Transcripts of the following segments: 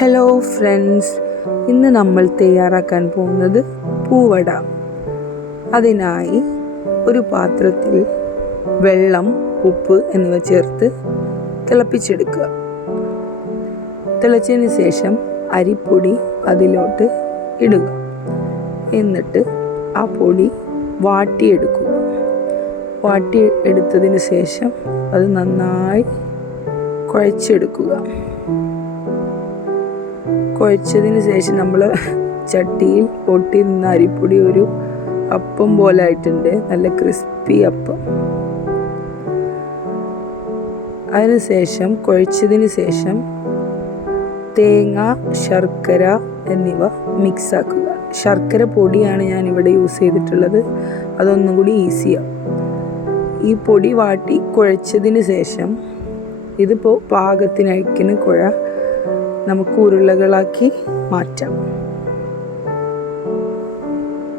Hello friends, ഇന്ന് നമ്മൾ തയ്യാറാക്കാൻ പോകുന്നത് പൂവട. അതിനായി ഒരു പാത്രത്തിൽ വെള്ളം, ഉപ്പ് എന്നിവ ചേർത്ത് തിളപ്പിച്ചെടുക്കുക. തിളച്ചതിന് ശേഷം അരിപ്പൊടി അതിലോട്ട് ഇടുക. എന്നിട്ട് ആ പൊടി വാട്ടിയെടുക്കുക. വാട്ടിയെടുത്തതിന് ശേഷം അത് നന്നായി കുഴച്ചെടുക്കുക. കുഴച്ചതിന് ശേഷം നമ്മൾ ചട്ടിയിൽ പൊട്ടി നിന്ന അരിപ്പൊടി ഒരു അപ്പം പോലെ ആയിട്ടുണ്ട്, നല്ല ക്രിസ്പി അപ്പം. അതിനുശേഷം കുഴച്ചതിന് ശേഷം തേങ്ങ, ശർക്കര എന്നിവ മിക്സ് ആക്കുക. ശർക്കര പൊടിയാണ് ഞാനിവിടെ യൂസ് ചെയ്തിട്ടുള്ളത്, അതൊന്നും കൂടി ഈസിയാവും. ഈ പൊടി വാട്ടി കുഴച്ചതിന് ശേഷം ഇതിപ്പോൾ പാകത്തിനയക്കുന്ന കുഴ നമുക്ക് ഉരുളകളാക്കി മാറ്റാം.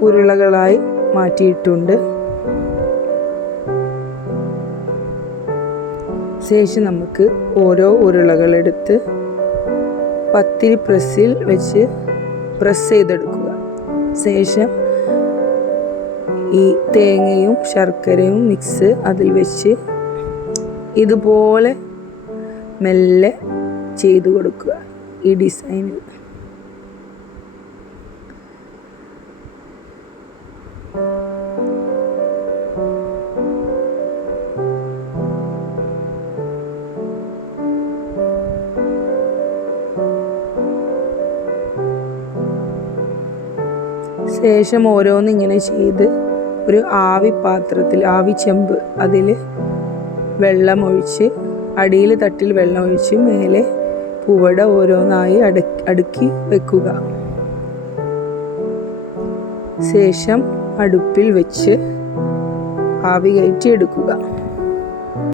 ഉരുളകളായി മാറ്റിയിട്ടുണ്ട്. ശേഷം നമുക്ക് ഓരോ ഉരുളകളെടുത്ത് പത്തിരി പ്രസ്സിൽ വെച്ച് പ്രസ് ചെയ്തെടുക്കുക. ശേഷം ഈ തേങ്ങയും ശർക്കരയും മിക്സ് അതിൽ വെച്ച് ഇതുപോലെ മെല്ലെ ചെയ്തു കൊടുക്കുക. ഈ ഡിസൈനിൽ ശേഷം ഓരോന്നിങ്ങനെ ചെയ്ത് ഒരു ആവി പാത്രത്തിൽ, ആവി ചെമ്പ്, അതിൽ വെള്ളമൊഴിച്ച്, അടിയിൽ തട്ടിൽ വെള്ളമൊഴിച്ച് മേലെ പൂവട ഓരോന്നായി അടുക്കി വെക്കുക. ശേഷം അടുപ്പിൽ വെച്ച് ആവി കയറ്റി എടുക്കുക.